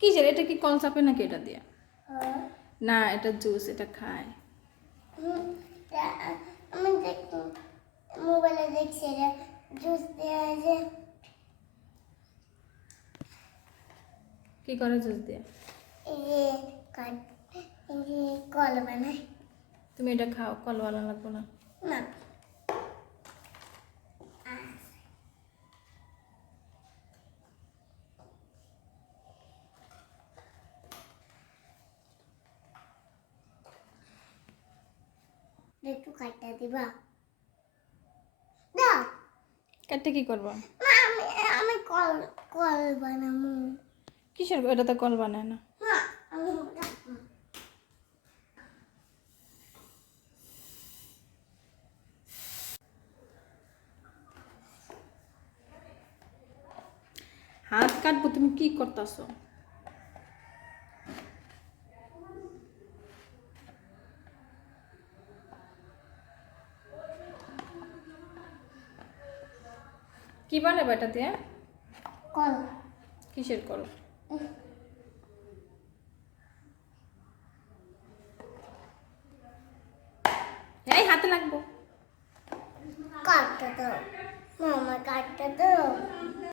কিসের এটা কি কল চাপে নাকি এটা দিয়ে? না এটা জুস, এটা খায়। আমি মোবাইলে দেখছি এটা জুস দেওয়া যে কি করে জুস দিয়ে? এই যে কল বানায়। তুমি এটা খাও, কলওয়ালা লাগবো না। না একটু কাটা দিবা দাও। কাটতে কি করবা? না আমি আমি কল কল বানাবো। কিসের? এটা তো কল বানায় না। না আমি হাত কাটবো, তুমি কি করতেছো? কি বানাবো এটা দিয়ে? কল কিসের কল? এই হাতে লাগবো। কাটতে দাও মামা, কাটতে দাও।